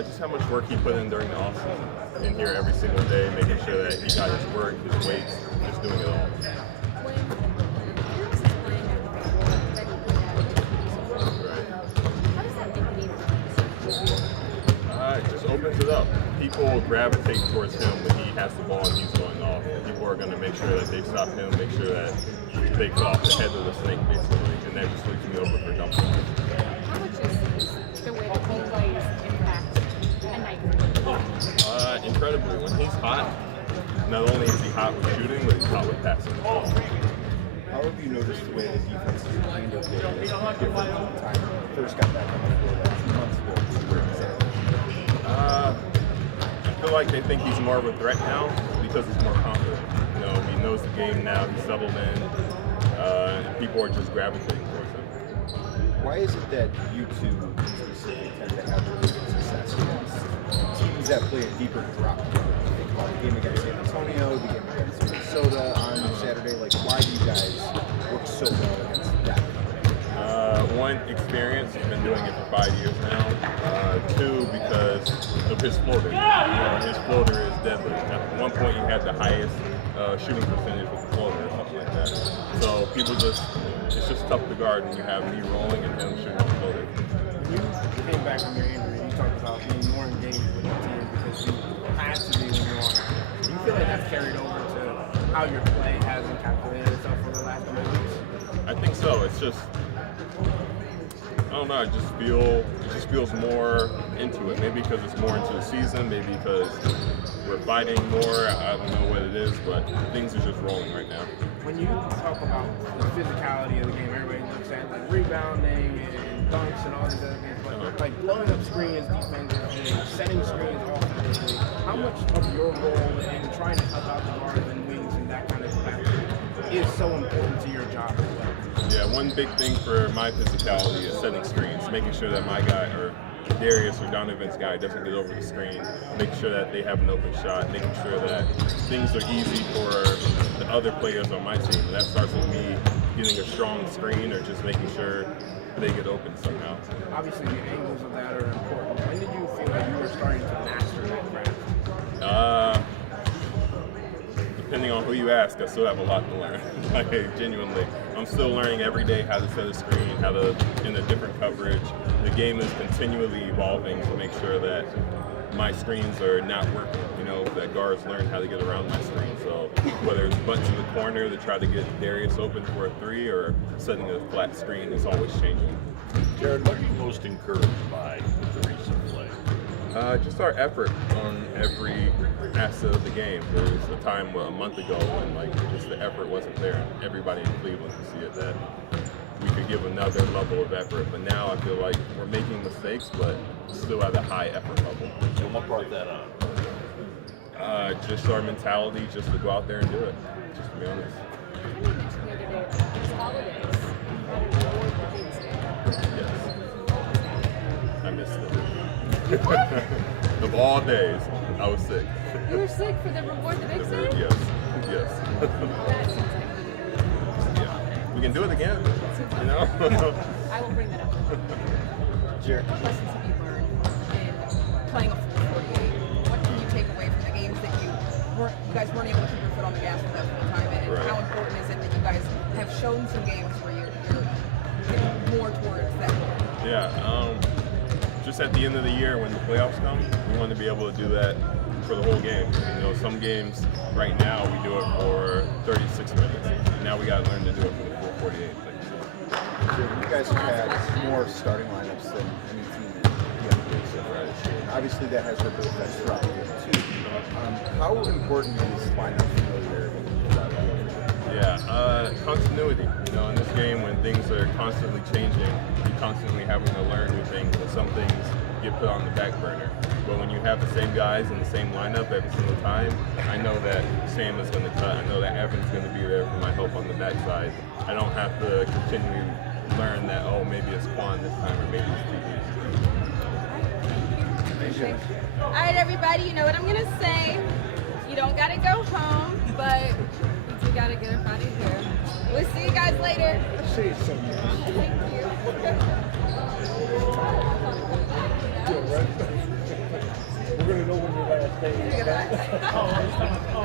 Just how much work he put in during the offseason. In here every single day, making sure that he got his work, his weights, just doing it all. It just opens it up. People gravitate towards him when he has the ball and he's going off. People are going to make sure that they stop him, make sure that they cut off the head of the snake, basically, and that just leaves me open for jump balls. How much is the way that he plays impact a night? Incredibly. When he's hot, not only is he hot with shooting, but he's hot with passing. How have you noticed the way the defense is kind of different from the time when he first got back on the floor 2 months ago to where he's at? I feel like they think he's more of a threat now because he's more confident. You know, he knows the game now, he's settled in, and people are just gravitating towards him. Why is it that you two in specific tend to have really good success against teams that play a deeper drop? Think about the game against San Antonio, the game against Minnesota on Saturday. Like, why do you guys work so well against that? One, experience. He's been doing it for 5 years now. Two, because of his floater. You know, his floater is deadly. At one point, he had the highest shooting percentage with the floater or something like that. So people it's just tough to guard when you have me rolling and him shooting the floater. When you came back from your injury, you talked about being more engaged with the team because you had to be when you're on. Do you feel like that's carried over to how your play has encapsulated itself for the last couple of weeks? I think so. It's just, I don't know, it just feels more into it. Maybe because it's more into the season, maybe because we're fighting more. I don't know what it is, but things are just rolling right now. When you talk about the physicality of the game, everybody looks at like rebounding and dunks and all these other things, but like blowing up screens defensively, setting screens offensively, how much of your role in trying to help out the guards and wings and that kind of capacity is so important to your job as well? Yeah, one big thing for my physicality is setting screens, making sure that my guy, or Darius or Donovan's guy, doesn't get over the screen, making sure that they have an open shot, making sure that things are easy for the other players on my team. And that starts with me getting a strong screen or just making sure they get open somehow. Obviously, the angles of that are important. When did you feel like you were starting to master that craft? Depending on who you ask, I still have a lot to learn. Like, genuinely, I'm still learning every day how to set a screen, how to in a different coverage. The game is continually evolving to make sure that my screens are not working. You know, that guards learn how to get around my screen. So whether it's butt to the corner to try to get Darius open for a three, or setting a flat screen, it's always changing. Jarrett, what are you most encouraged by with the recent play? Just our effort on every asset of the game. There was a time a month ago when just the effort wasn't there. Everybody in Cleveland could see it, that we could give another level of effort. But now I feel like we're making mistakes, but still at a high effort level. So what brought that on? Just our mentality, just to go out there and do it. Just to be honest. You mentioned the other day about these holidays. You had to reward the King's Day. Yes. I missed it. Of all days, I was sick. You were sick for the reward the big day? Yes. Yes. That seems like Yeah. We can do it again. You know? I will bring that up. Jarrett, What lessons have you learned in playing a full 48? What can you take away from the games that you guys weren't able to keep your foot on the gas for that full time? And Right. how important is it that you guys have shown some games where you're getting more towards that? Yeah. Just at the end of the year when the playoffs come, we want to be able to do that for the whole game. You know, some games right now we do it for 36 minutes. Now we got to learn to do it for the full 48. you guys have had more starting lineups than any team in the NBA so far this year. And obviously, that has ripple effects throughout the game too. How important is lineup familiarity? Yeah, continuity. You know, in this game, when things are constantly changing, you're constantly having to learn new things, and some things get put on the back burner. But when you have the same guys in the same lineup every single time, I know that Sam is going to cut. I know that Evan's going to be there for my help on the backside. I don't have to continually learn that, oh, maybe it's Quan this time, or maybe it's TV. All right, everybody, you know what I'm going to say. You don't got to go home, but you got to get up out of here. We'll see you guys later. See you soon. Thank you. Look at that.